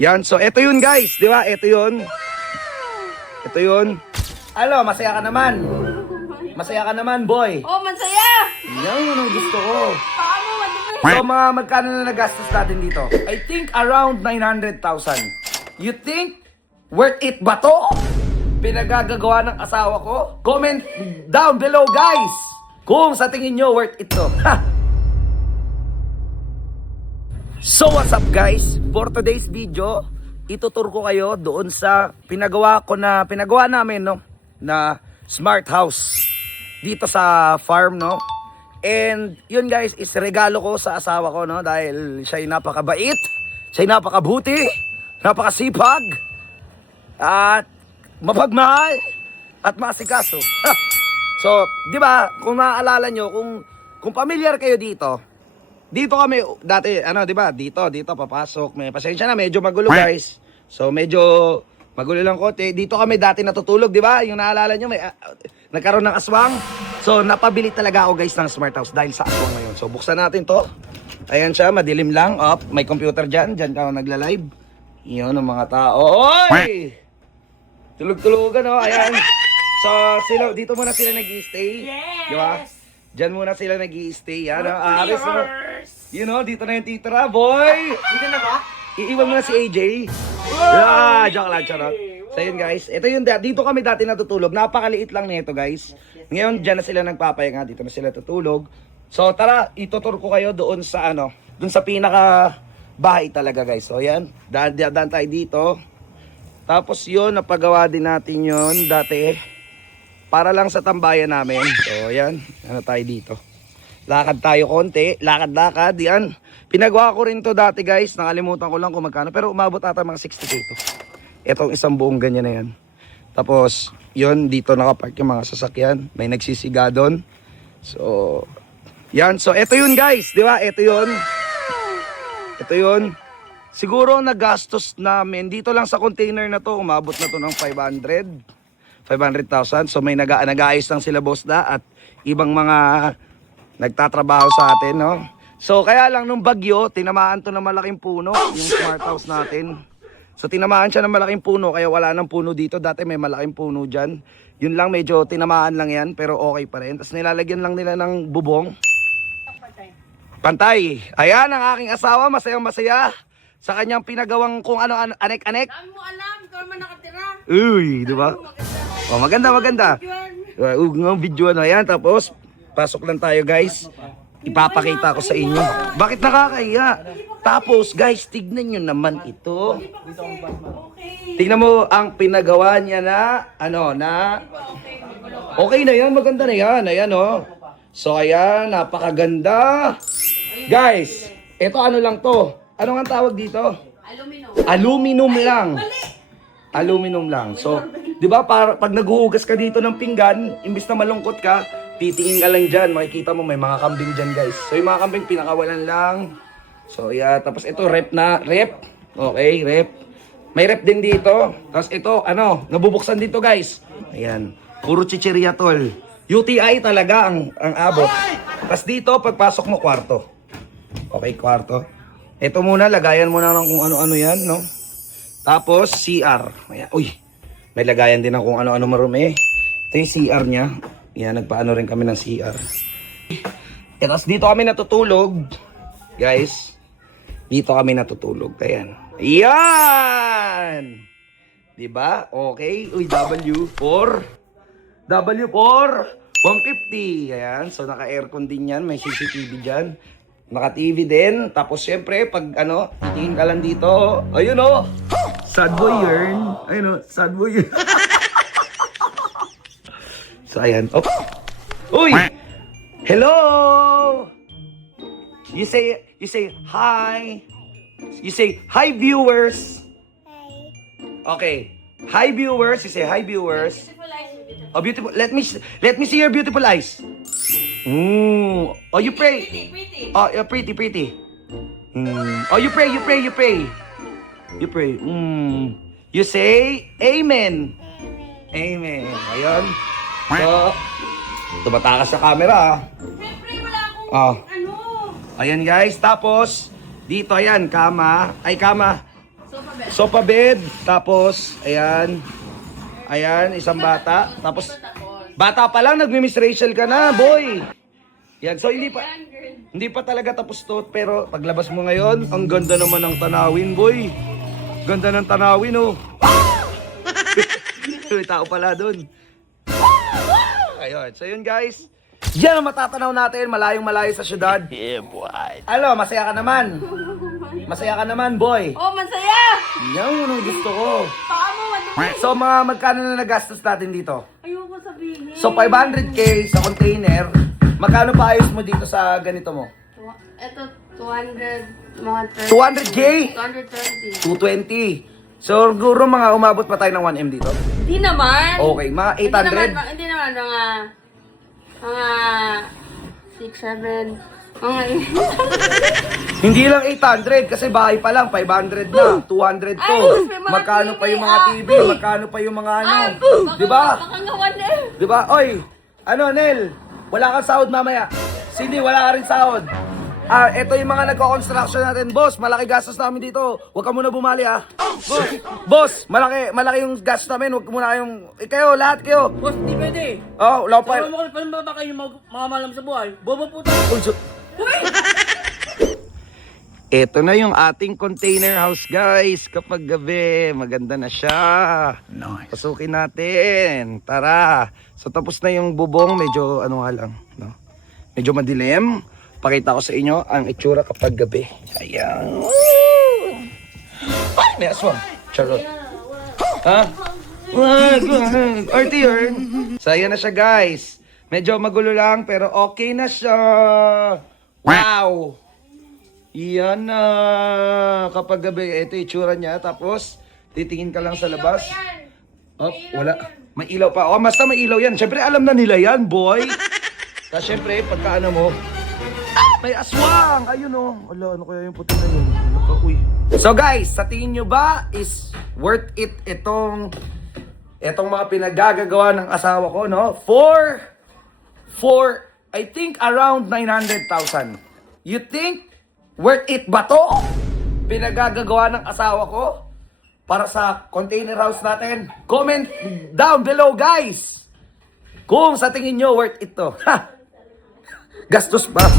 Yan, so ito yun guys, di ba? Ito yun. Ito yun. Ano, masaya ka naman. Masaya ka naman, boy. Oh, mansaya! Yan ang gusto ko. Paano madumi? So mga magkano na nagastos natin dito? I think around 900,000. You think worth it ba to? Pinagagagawa ng asawa ko? Comment down below guys kung sa tingin nyo worth it to. So what's up guys? For today's video, itutur ko kayo doon sa pinagawa namin no, na smart house dito sa farm no. And yun guys is regalo ko sa asawa ko no, dahil siya'y napakabait, siya'y napakabuti, napakasipag at mapagmahal at masikaso. So, 'di ba? Kung naaalala nyo, kung familiar kayo dito kami dati, ano, 'di ba? Dito papasok. May pasensya na, medyo magulo, guys. So, medyo magulo lang konti. Dito kami dati natutulog, 'di ba? Yung naalala nyo, may nagkaroon ng aswang. So, napabili talaga ako, guys, ng smart house dahil sa aswang ngayon. So, buksan natin 'to. Ayan siya, madilim lang. May computer diyan ka nagla-live. 'Yon ang mga tao. Oy! Tulog-tulogan, oh. Ayan. So, dito muna sila nag-i-stay. Yes! Di ba? Diyan muna sila nag-i-stay. Yan, aaris mo. You know, dito na yung titira, boy! Dito na ba? Iiwan mo na si AJ. Joke lang, charot. So yun guys, ito yung dito kami dati natutulog. Napakaliit lang nito guys. Ngayon, dyan na sila nagpapahinga. Dito na sila tutulog. So tara, itutur ko kayo doon sa doon sa pinaka bahay talaga guys. So yan, daan tayo dito. Tapos yun, napagawa din natin yun dati. Para lang sa tambayan namin. So, yan. Ano tayo dito? Lakad tayo konti. Lakad-lakad. Yan. Pinagawa ko rin to dati, guys. Nakalimutan ko lang kung magkano. Pero umabot ata mga 60k to. Itong isang buong ganyan na yan. Tapos, yun. Dito nakapark yung mga sasakyan. May nagsisiga doon. So, yan. So, ito yun, guys. Di ba? Ito yun. Ito yun. Siguro nagastos namin. Dito lang sa container na to. Umabot na to ng 500,000. So may nag-aayos lang sila boss da at ibang mga nagtatrabaho sa atin, no? So kaya lang nung bagyo, tinamaan to ng malaking puno, yung smart house natin. So tinamaan siya ng malaking puno kaya wala nang puno dito. Dati may malaking puno dyan. Yun lang, medyo tinamaan lang yan pero okay pa rin. Tapos nilalagyan lang nila ng bubong. Pantay. Ayan ang aking asawa, masayang masaya sa kanyang pinagawang kung ano anek-anek. Dami mo alam, ikaw naman nakatira. Uy, di ba? Oh, maganda. Video na yan. Tapos, pasok lang tayo guys. Ipapakita ko sa inyo. Bakit nakakahiya? Tapos, guys, tignan nyo naman ito. Tignan mo ang pinagawa niya na, okay na yan, maganda na yan. Ayan, oh. So, ayan, napakaganda. Guys, ito ano lang to? Ano nga tawag dito? Aluminum lang. Aluminum lang. So, 'di ba, pag naghuhugas ka dito ng pinggan, imbis na malungkot ka, titingin ka lang diyan, makikita mo may mga kambing diyan, guys. So, yung mga kambing pinakawalan lang. So, yeah, tapos ito rep. Okay, rep. May rep din dito. Tapos ito, nabubuksan dito, guys. Ayan. Puro chichirya tol. UTI talaga ang abot. Tapos dito, pagpasok mo, kwarto. Okay, kwarto. Ito muna, lagayan mo na ng kung ano-ano yan, no? Tapos, CR. Ayan. Uy, may lagayan din ng kung ano-ano marumi. Ito yung CR niya. Yan, nagpaano rin kami ng CR. Tapos dito kami natutulog. Guys, dito kami natutulog. Ayan. Ayan! Diba? Okay. Uy, W4. 150. Ayan. So, naka-aircon din yan. May CCTV dyan. Naka-TV din. Tapos, syempre, pag titingin ka lang dito. Ayun, oh. Sad boy yarn. Ayun, oh. Sad boy yarn. So, ayan. Oh. Uy! Hello! You say hi. You say hi, viewers. Hi. Okay. Hi, viewers. You say hi, viewers. Oh, beautiful. Let me see your beautiful eyes. Oh, you pray. Pretty. Oh, you're pretty. Oh, you pray. You pray. You say amen. Amen. Ayun. So, tumatakas sa camera. Siyempre, wala akong Ayan guys. Tapos, dito ayan, kama. Ay, kama. Sofa Sofa bed. Tapos, ayan. Ayan, isang bata. Tapos, bata pa lang, nagmi-Miss Rachel ka na, boy. Yan, so hindi pa talaga tapos to, pero paglabas mo ngayon, ang ganda naman ng tanawin, boy. Ganda ng tanawin, oh. May tao pala dun. Ayun, so yun guys. Yan ang matatanaw natin, malayong malayo sa syudad. Yeah, boy. Ano, masaya ka naman? Masaya ka naman, boy. Oh, masaya! Yan ang gusto ko. Paa mo, madumi. So, magkano na nagastos natin dito? Ayoko sabihin. So, 500k sa container. Magkano pa ayos mo dito sa ganito mo? Ito, 200, mga 30. 200k? 220. 220. So, siguro mga umabot pa tayo ng 1M dito. Hindi naman. Okay, mga 800? Hindi naman, mga 6, 7, mga Hindi lang 800 kasi bahay pa lang, 500 na, 200 to. Ay, may mga Magkano pa yung mga TV, TV, magkano pa yung mga ano. Di Baka ba? nga 1M. Di ba? Oy, ano Nel, wala kang sahod mamaya. Cindy, wala ka rin sahod. Ito yung mga nagko-construction natin. Boss, malaki gastos namin dito. Huwag ka muna bumali Boss, malaki yung gastos namin. Huwag muna kayong, kayo, lahat kayo. Boss, di pwede. Oh, wala pa. Sama mo kami, paano ba kayo makamalam sa buhay? Bobo po tayo. Ito na yung ating container house, guys. Kapag gabi, maganda na siya. Nice. Pasukin natin. Tara. So tapos na yung bubong, medyo ano nga lang, no? Medyo madilim. Pakita ko sa inyo ang itsura kapag gabi. Ayan. Ay, may aswang. Charot. Ha? Arty yarn. So ayan na siya, guys. Medyo magulo lang pero okay na siya. Wow. Iyan na. Kapag gabi, ito yung itsura niya. Tapos, titingin ka lang sa labas. Oh, wala. May ilaw pa. Oh, basta may ilaw yan. Siyempre, alam na nila yan, boy. Tapos, siyempre, pagka ano mo, may aswang! Ayun oh. Ala, ano kaya yung puti na yun? Uy. So guys, sa tingin nyo ba is worth it itong mga pinagagagawa ng asawa ko, no? For I think around 900,000. You think worth it ba to? Pinagagagawa ng asawa ko para sa container house natin? Comment down below, guys! Kung sa tingin nyo worth it to. Gastos ba?